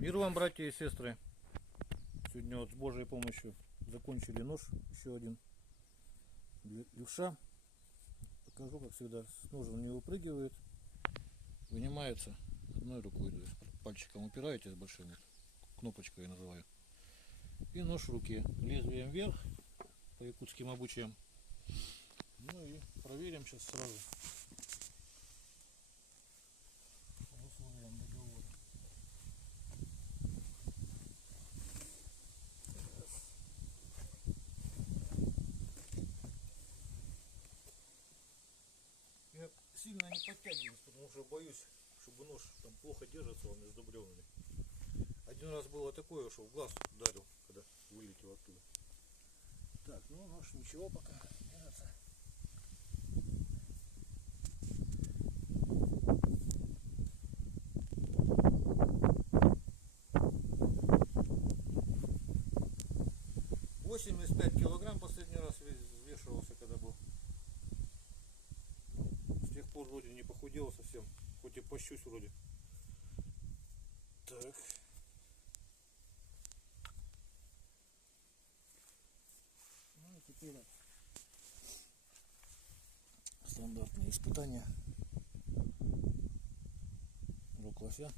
Мир вам, братья и сестры. Сегодня вот с Божьей помощью закончили нож, еще один левша. Покажу, как всегда, с ножом не выпрыгивает, вынимается одной рукой, то есть пальчиком упираете с большим, кнопочкой я называю, и нож в руке, лезвием вверх, по якутским обычаям. Ну и проверим сейчас сразу по условиям договора. Я сильно не подтягиваюсь, потому что боюсь, чтобы нож там плохо держится, он между бревнами. Один раз было такое, что в глаз ударил, когда вылетел оттуда. Так, ну нож ничего пока держится. Восемьдесят 5 килограмм последний раз взвешивался, когда был. С тех пор вроде не похудел совсем, хоть и пощусь вроде. Так. Ну и теперь вот стандартные испытания. Рог лося.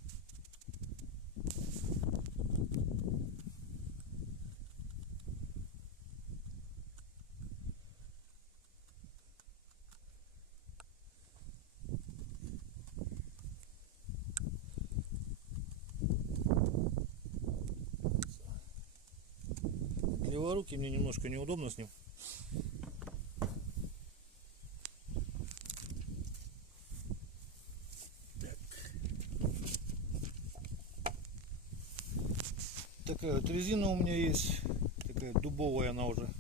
Леворукий, мне немножко неудобно с ним. Такая вот резина у меня есть, такая дубовая она уже.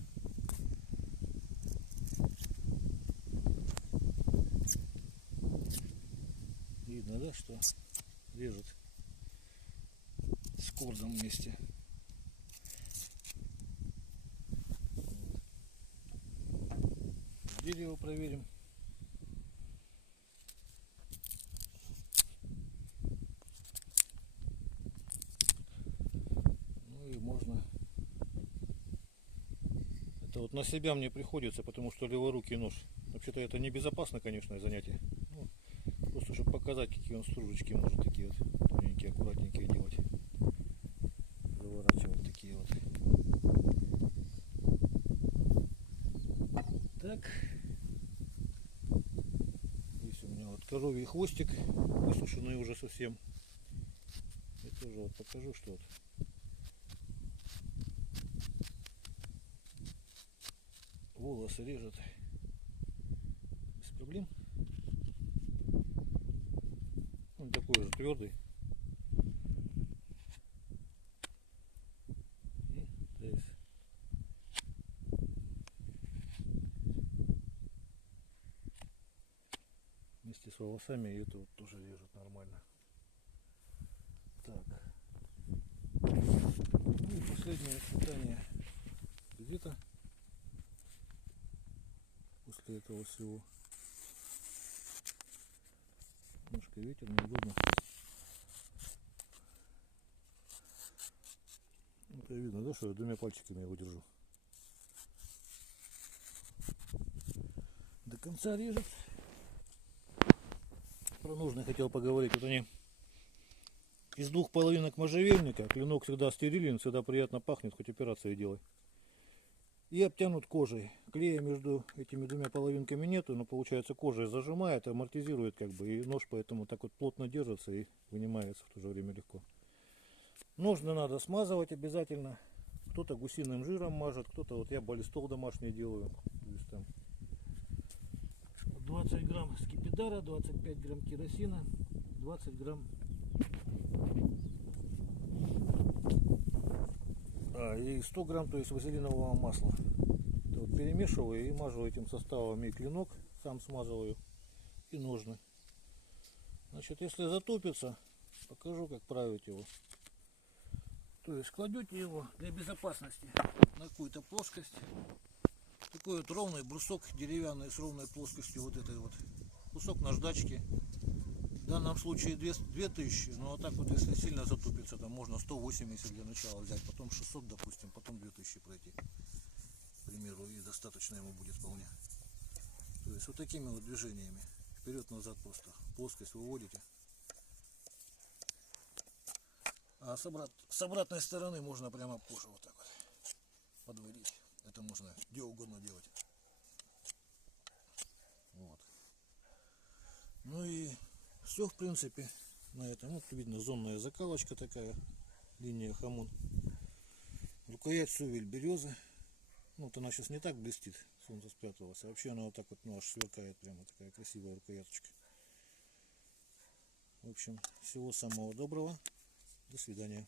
Видно, да, что режет с кордом вместе. Дерево проверим. Ну и можно. Это вот на себя мне приходится, потому что леворукий нож. Вообще-то это небезопасно, конечно, занятие. Ну, просто чтобы показать, какие он стружечки может такие вот тоненькие, аккуратненькие делать. Заворачивать такие вот. Так. Здесь у меня вот коровий хвостик, высушенный уже совсем. Я тоже вот покажу, что вот волосы режет без проблем. Он такой же твердый. И здесь. Вместе с волосами и это вот тоже режет нормально. Так. Ну и последнее испытание где-то после этого всего. Немножко ветер, неудобно. Это видно, да, что я двумя пальчиками его держу. До конца режет. Про ножны хотел поговорить. Вот они из двух половинок можжевельника. Клинок всегда стерилен, всегда приятно пахнет, хоть операции делай. И обтянут кожей. Клея между этими двумя половинками нету, но получается кожа зажимает, амортизирует как бы. И нож поэтому так вот плотно держится и вынимается в то же время легко. Ножны надо смазывать обязательно. Кто-то гусиным жиром мажет, кто-то, вот я баллистол домашний делаю. То есть там 20 грамм скипидара, 25 грамм керосина, 20 грамм и 100 грамм, то есть вазелинового масла. Это вот перемешиваю и мажу этим составом и клинок, сам смазываю, и ножны. Значит, если затопится, покажу, как править его. То есть кладете его для безопасности на какую-то плоскость. Такой вот ровный брусок деревянный с ровной плоскостью, вот этой вот. Кусок наждачки. данном случае 2000, ну а так вот если сильно затупится, там можно 180 для начала взять, потом 600, допустим, потом 2000 пройти, к примеру, и достаточно ему будет вполне. То есть вот такими вот движениями, вперед-назад просто, плоскость выводите. А с обратной стороны можно прямо позже вот так вот подводить. Это можно где угодно делать. Вот. Ну и все, в принципе, на этом. Вот видно зонная закалочка такая, линия хамон. Рукоять сувель береза. Ну, вот она сейчас не так блестит, солнце спряталось. А вообще она вот так вот, ну, аж сверкает, прямо такая красивая рукояточка. В общем, всего самого доброго. До свидания.